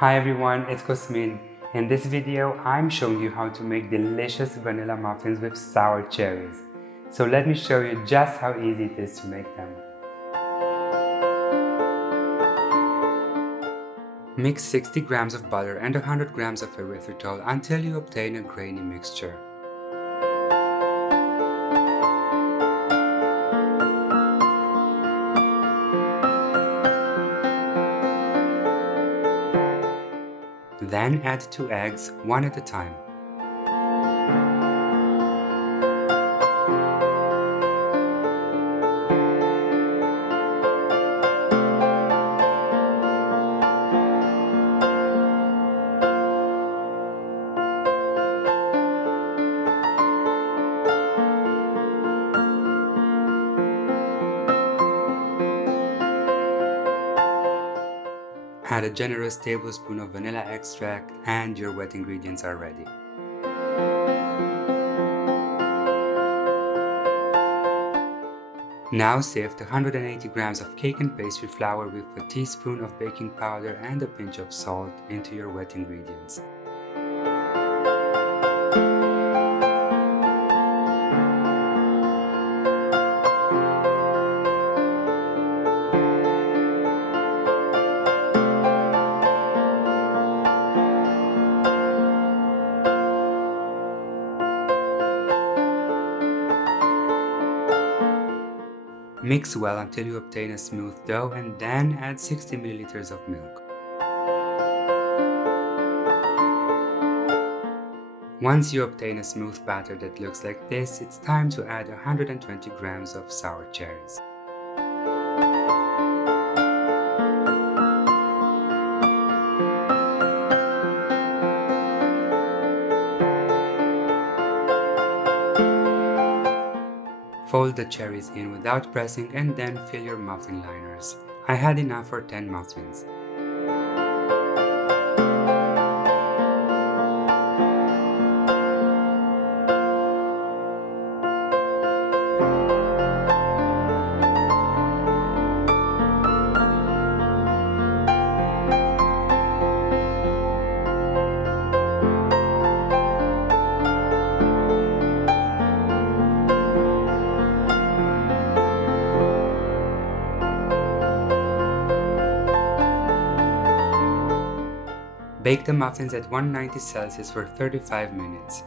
Hi everyone, it's Cosmin. In this video, I'm showing you how to make delicious vanilla muffins with sour cherries. So let me show you just how easy it is to make them. Mix 60 grams of butter and 100 grams of erythritol until you obtain a grainy mixture. Then add 2 eggs, one at a time. Add a generous tablespoon of vanilla extract and your wet ingredients are ready. Now sift 180 grams of cake and pastry flour with a teaspoon of baking powder and a pinch of salt into your wet ingredients. Mix well until you obtain a smooth dough and then add 60 milliliters of milk. Once you obtain a smooth batter that looks like this, it's time to add 120 grams of sour cherries. Fold the cherries in without pressing and then fill your muffin liners. I had enough for 10 muffins. Bake the muffins at 190 Celsius for 35 minutes.